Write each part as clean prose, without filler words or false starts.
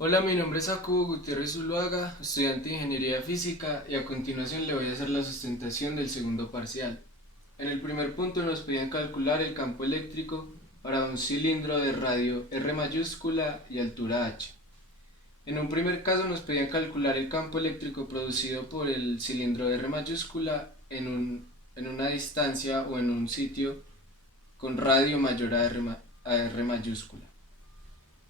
Hola, mi nombre es Jacobo Gutiérrez Zuluaga, estudiante de Ingeniería Física, y a continuación le voy a hacer la sustentación del segundo parcial. En el primer punto nos pedían calcular el campo eléctrico para un cilindro de radio R mayúscula y altura h. En un primer caso nos pedían calcular el campo eléctrico producido por el cilindro de R mayúscula en una distancia o en un sitio con radio mayor a R mayúscula.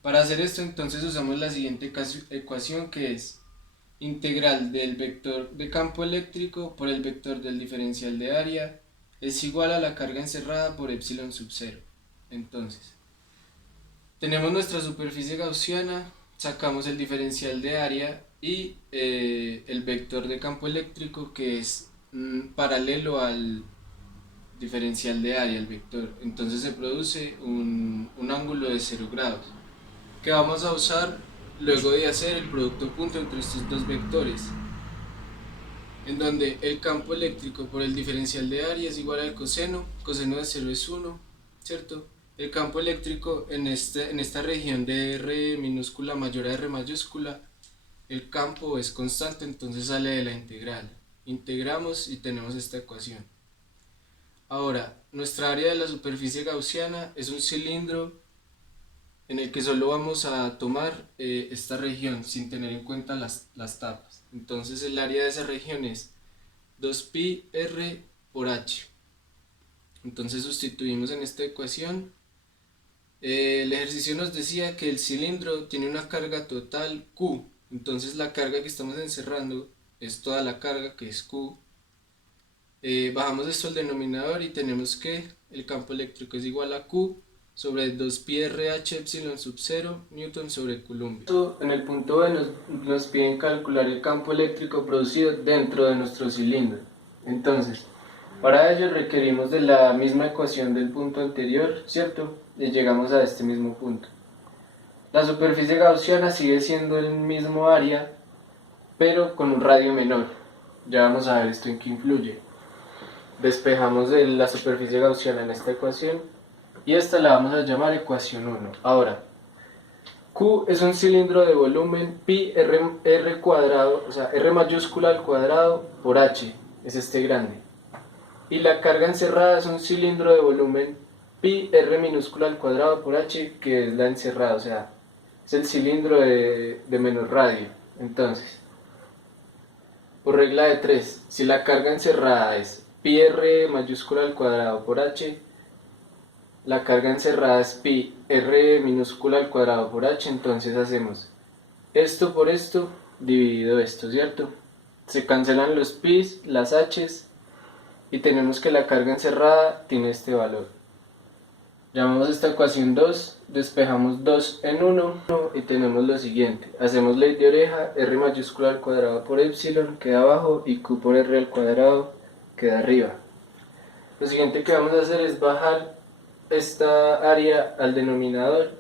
Para hacer esto entonces usamos la siguiente ecuación, que es integral del vector de campo eléctrico por el vector del diferencial de área es igual a la carga encerrada por epsilon sub 0. Entonces, tenemos nuestra superficie gaussiana, sacamos el diferencial de área y el vector de campo eléctrico, que es paralelo al diferencial de área, el vector. Entonces se produce un ángulo de 0 grados, que vamos a usar luego de hacer el producto punto entre estos dos vectores, en donde el campo eléctrico por el diferencial de área es igual al coseno de 0 es 1, ¿cierto? El campo eléctrico en esta región de R minúscula mayor a R mayúscula, el campo es constante, entonces sale de la integral. Integramos y tenemos esta ecuación. Ahora, nuestra área de la superficie gaussiana es un cilindro en el que solo vamos a tomar esta región sin tener en cuenta las tapas. Entonces el área de esa región es 2pi r por h. Entonces sustituimos en esta ecuación. El ejercicio nos decía que el cilindro tiene una carga total Q. Entonces la carga que estamos encerrando es toda la carga, que es Q. Bajamos esto al denominador y tenemos que el campo eléctrico es igual a Q sobre 2pi RH epsilon sub 0 newton sobre coulomb. En el punto B nos piden calcular el campo eléctrico producido dentro de nuestro cilindro. Entonces, para ello requerimos de la misma ecuación del punto anterior, ¿cierto? Y llegamos a este mismo punto. La superficie gaussiana sigue siendo el mismo área, pero con un radio menor. Ya vamos a ver esto en qué influye. Despejamos de la superficie gaussiana en esta ecuación y esta la vamos a llamar ecuación 1. Ahora, Q es un cilindro de volumen pi r cuadrado, o sea, R mayúscula al cuadrado por H, es este grande. Y la carga encerrada es un cilindro de volumen pi r minúscula al cuadrado por H, que es la encerrada, o sea, es el cilindro de menor radio. Entonces, por regla de 3, si la carga encerrada es pi r mayúscula al cuadrado por H, la carga encerrada es pi r minúscula al cuadrado por h, entonces hacemos esto por esto dividido esto, ¿cierto? Se cancelan los pi's, las h's, y tenemos que la carga encerrada tiene este valor. Llamamos esta ecuación 2, despejamos 2 en 1 y tenemos lo siguiente. Hacemos ley de oreja, r mayúscula al cuadrado por epsilon queda abajo y q por r al cuadrado queda arriba. Lo siguiente que vamos a hacer es bajar esta área al denominador,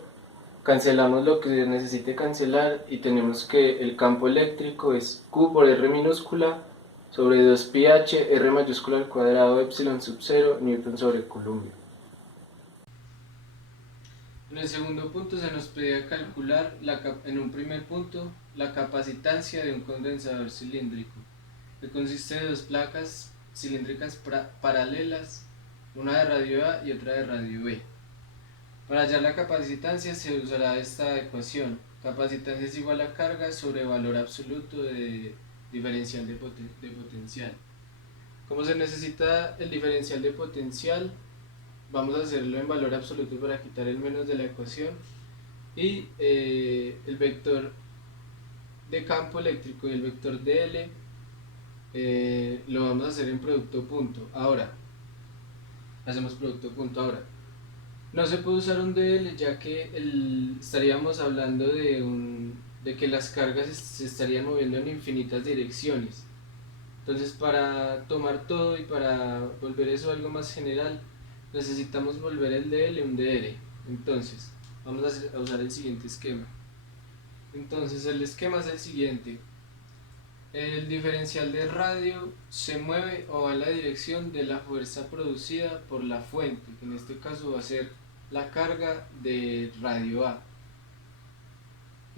cancelamos lo que se necesite cancelar y tenemos que el campo eléctrico es Q por R minúscula sobre 2pi h R mayúscula al cuadrado epsilon sub 0 newton sobre coulomb. En el segundo punto se nos pedía calcular en un primer punto la capacitancia de un condensador cilíndrico, que consiste de dos placas cilíndricas paralelas, una de radio A y otra de radio B. Para hallar la capacitancia se usará esta ecuación. Capacitancia es igual a carga sobre valor absoluto de diferencial de potencial. Como se necesita el diferencial de potencial, vamos a hacerlo en valor absoluto para quitar el menos de la ecuación. Y el vector de campo eléctrico y el vector de L lo vamos a hacer en producto punto. Ahora, hacemos producto punto. Ahora, no se puede usar un DL, ya que estaríamos hablando de que las cargas se estarían moviendo en infinitas direcciones. Entonces, para tomar todo y para volver eso algo más general, necesitamos volver el DL un DR. Entonces, vamos a usar el siguiente esquema. Entonces, el esquema es el siguiente. El diferencial de radio se mueve o va en la dirección de la fuerza producida por la fuente, que en este caso va a ser la carga de radio A.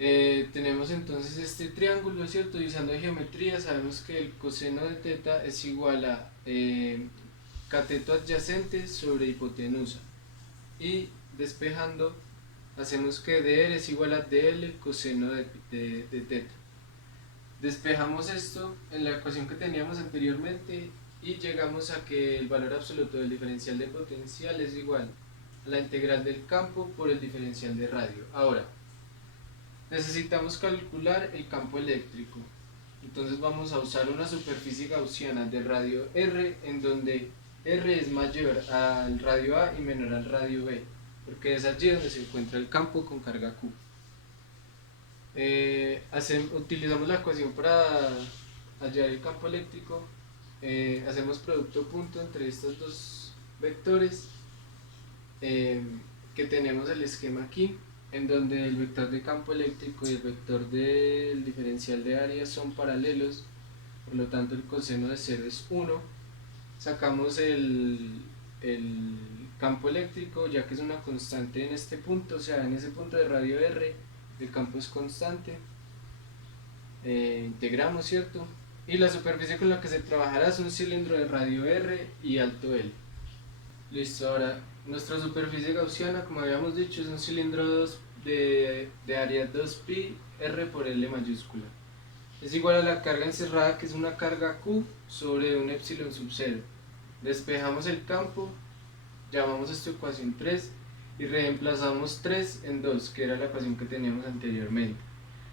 Tenemos entonces este triángulo, ¿cierto? Y usando geometría sabemos que el coseno de teta es igual a cateto adyacente sobre hipotenusa. Y despejando, hacemos que dr es igual a dl coseno de teta. Despejamos esto en la ecuación que teníamos anteriormente y llegamos a que el valor absoluto del diferencial de potencial es igual a la integral del campo por el diferencial de radio. Ahora, necesitamos calcular el campo eléctrico. Entonces vamos a usar una superficie gaussiana de radio R en donde R es mayor al radio A y menor al radio B, porque es allí donde se encuentra el campo con carga Q. Utilizamos la ecuación para hallar el campo eléctrico. Hacemos producto punto entre estos dos vectores, que tenemos el esquema aquí, en donde el vector de campo eléctrico y el vector del diferencial de área son paralelos, por lo tanto el coseno de 0 es 1. Sacamos el campo eléctrico, ya que es una constante en este punto, o sea, en ese punto de radio R, el campo es constante. Integramos, ¿cierto? Y la superficie con la que se trabajará es un cilindro de radio R y alto L. Listo, ahora nuestra superficie gaussiana, como habíamos dicho, es un cilindro de área 2pi R por L mayúscula. Es igual a la carga encerrada, que es una carga Q sobre un epsilon sub 0. Despejamos el campo, llamamos a esta ecuación 3 y reemplazamos 3 en 2, que era la ecuación que teníamos anteriormente.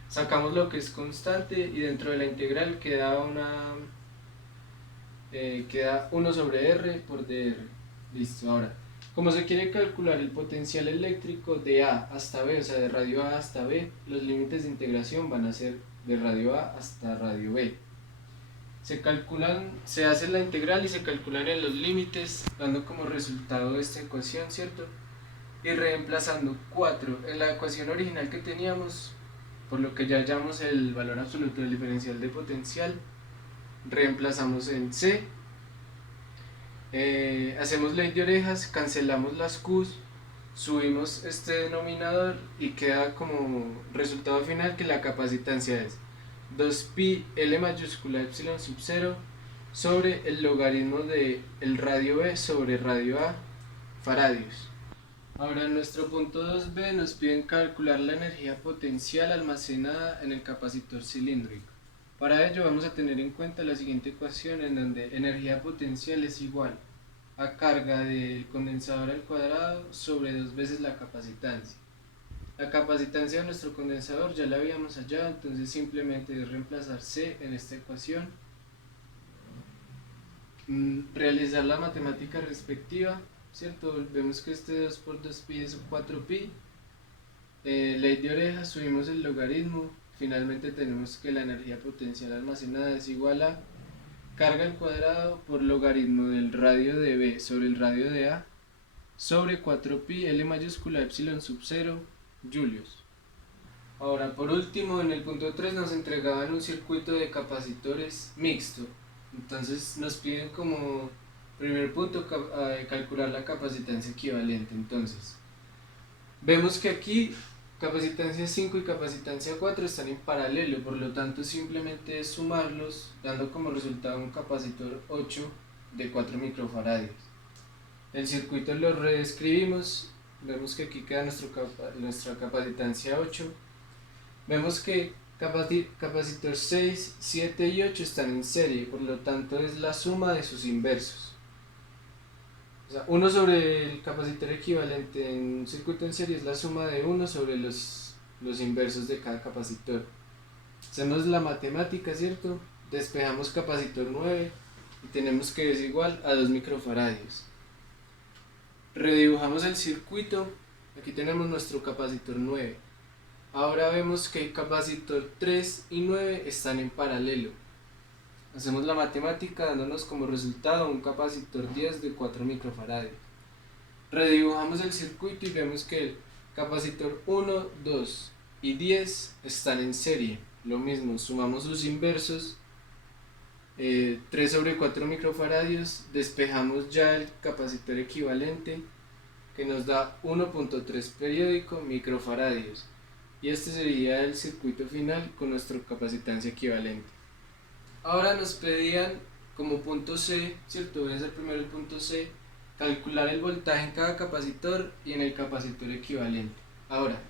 Sacamos lo que es constante y dentro de la integral queda 1 sobre R por dr. Listo, ahora, como se quiere calcular el potencial eléctrico de A hasta B, o sea, de radio A hasta B, los límites de integración van a ser de radio A hasta radio B. Se hace la integral y se calculan en los límites, dando como resultado esta ecuación, ¿cierto? Y reemplazando 4 en la ecuación original que teníamos, por lo que ya hallamos el valor absoluto del diferencial de potencial, reemplazamos en C. Hacemos ley de orejas, cancelamos las Q's, subimos este denominador y queda como resultado final que la capacitancia es 2pi L mayúscula epsilon sub 0 sobre el logaritmo de el radio B sobre radio A faradios. Ahora en nuestro punto 2b nos piden calcular la energía potencial almacenada en el capacitor cilíndrico. Para ello vamos a tener en cuenta la siguiente ecuación, en donde energía potencial es igual a carga del condensador al cuadrado sobre 2 veces la capacitancia. La capacitancia de nuestro condensador ya la habíamos hallado, entonces simplemente es reemplazar C en esta ecuación, realizar la matemática respectiva, ¿cierto? Vemos que este 2 por 2pi es 4pi, ley de orejas, subimos el logaritmo, finalmente tenemos que la energía potencial almacenada es igual a carga al cuadrado por logaritmo del radio de B sobre el radio de A sobre 4pi L mayúscula epsilon sub 0 julios. Ahora, por último, en el punto 3 nos entregaban un circuito de capacitores mixto. Entonces nos piden como primer punto calcular la capacitancia equivalente. Entonces, vemos que aquí capacitancia 5 y capacitancia 4 están en paralelo, por lo tanto simplemente es sumarlos, dando como resultado un capacitor 8 de 4 microfaradios. El circuito lo reescribimos, vemos que aquí queda nuestra capacitancia 8. Vemos que capacitor 6, 7 y 8 están en serie, por lo tanto es la suma de sus inversos. O sea, 1 sobre el capacitor equivalente en un circuito en serie es la suma de 1 sobre los inversos de cada capacitor. Hacemos la matemática, ¿cierto? Despejamos capacitor 9 y tenemos que es igual a 2 microfaradios. Redibujamos el circuito, aquí tenemos nuestro capacitor 9. Ahora vemos que el capacitor 3 y 9 están en paralelo. Hacemos la matemática dándonos como resultado un capacitor 10 de 4 microfaradios. Redibujamos el circuito y vemos que el capacitor 1, 2 y 10 están en serie. Lo mismo, sumamos sus inversos, 3 sobre 4 microfaradios, despejamos ya el capacitor equivalente que nos da 1.3 periódico microfaradios. y este sería el circuito final con nuestra capacitancia equivalente. Ahora nos pedían como punto C, ¿cierto? Voy a hacer primero el punto C, calcular el voltaje en cada capacitor y en el capacitor equivalente. Ahora,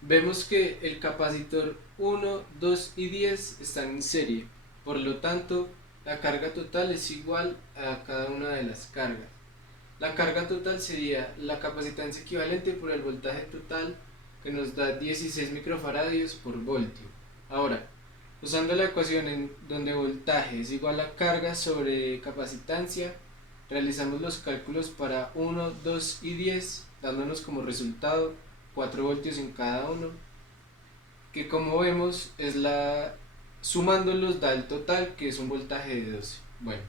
vemos que el capacitor 1, 2 y 10 están en serie, por lo tanto la carga total es igual a cada una de las cargas. La carga total sería la capacitancia equivalente por el voltaje total, que nos da 16 microfaradios por voltio. Ahora, usando la ecuación en donde voltaje es igual a carga sobre capacitancia, realizamos los cálculos para 1, 2 y 10, dándonos como resultado 4 voltios en cada uno, que como vemos es sumándolos da el total, que es un voltaje de 12. Bueno,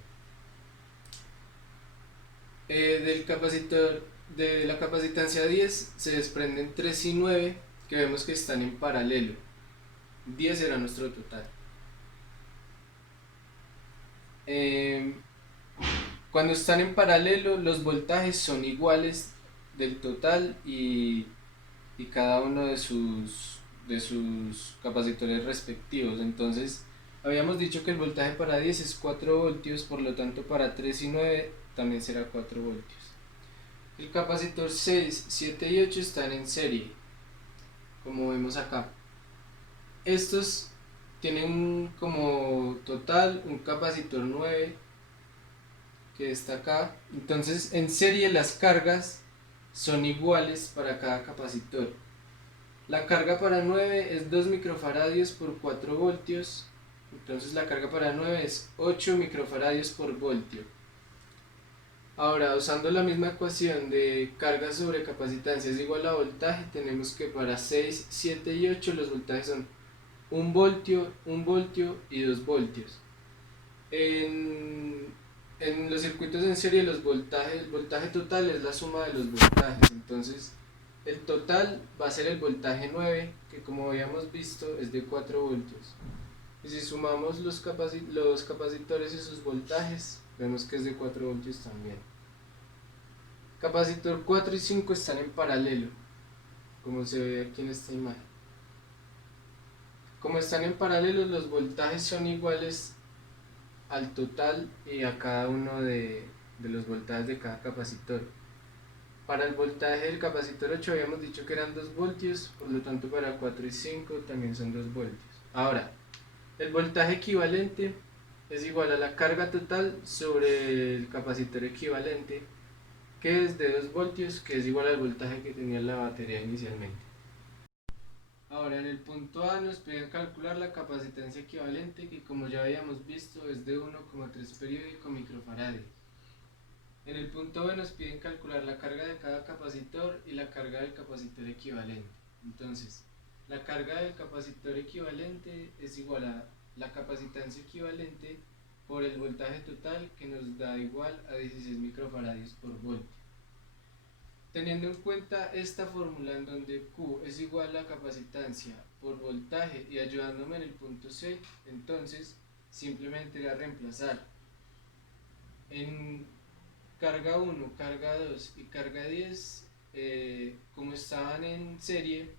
del capacitor de la capacitancia 10 se desprenden 3 y 9, que vemos que están en paralelo. 10 será nuestro total. Cuando están en paralelo, los voltajes son iguales del total y cada uno de sus capacitores respectivos. Entonces, habíamos dicho que el voltaje para 10 es 4 voltios, por lo tanto para 3 y 9 también será 4 voltios. El capacitor 6, 7 y 8 están en serie, como vemos acá. Estos tienen como total un capacitor 9 que está acá. Entonces en serie las cargas son iguales para cada capacitor. La carga para 9 es 2 microfaradios por 4 voltios. Entonces la carga para 9 es 8 microfaradios por voltio. Ahora, usando la misma ecuación de carga sobre capacitancia es igual a voltaje, tenemos que para 6, 7 y 8 los voltajes son 1 voltio y 2 voltios. En los circuitos en serie el voltaje total es la suma de los voltajes, entonces el total va a ser el voltaje 9, que como habíamos visto es de 4 voltios. Y si sumamos los capacitores y sus voltajes, vemos que es de 4 voltios también. Capacitor 4 y 5 están en paralelo, como se ve aquí en esta imagen. Como están en paralelo, los voltajes son iguales al total y a cada uno de los voltajes de cada capacitor. Para el voltaje del capacitor 8 habíamos dicho que eran 2 voltios, por lo tanto para 4 y 5 también son 2 voltios. Ahora, el voltaje equivalente es igual a la carga total sobre el capacitor equivalente, que es de 2 voltios, que es igual al voltaje que tenía la batería inicialmente. Ahora en el punto A nos piden calcular la capacitancia equivalente, que como ya habíamos visto es de 1,3 periódico microfaradios. En el punto B nos piden calcular la carga de cada capacitor y la carga del capacitor equivalente. Entonces, la carga del capacitor equivalente es igual a la capacitancia equivalente por el voltaje total, que nos da igual a 16 microfaradios por voltio. Teniendo en cuenta esta fórmula en donde Q es igual a la capacitancia por voltaje y ayudándome en el punto C, entonces simplemente voy a reemplazar en carga 1, carga 2 y carga 10, como estaban en serie,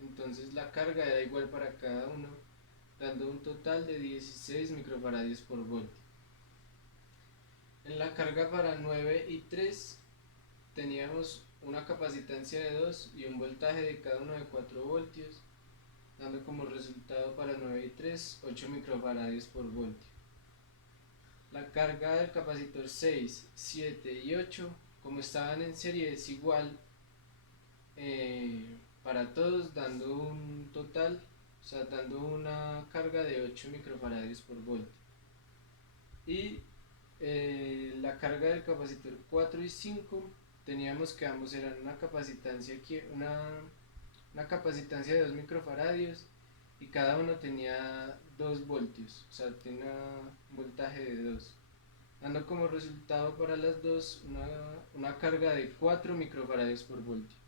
entonces la carga era igual para cada uno, dando un total de 16 microfaradios por voltio. En la carga para 9 y 3 teníamos una capacitancia de 2 y un voltaje de cada uno de 4 voltios, dando como resultado para 9 y 3, 8 microfaradios por voltio. La carga del capacitor 6, 7 y 8, como estaban en serie, es igual para todos, dando un total, o sea, dando una carga de 8 microfaradios por voltio. Y la carga del capacitor 4 y 5, teníamos que ambos eran una capacitancia de 2 microfaradios y cada uno tenía 2 voltios, o sea, tenía un voltaje de 2, dando como resultado para las dos una carga de 4 microfaradios por voltio.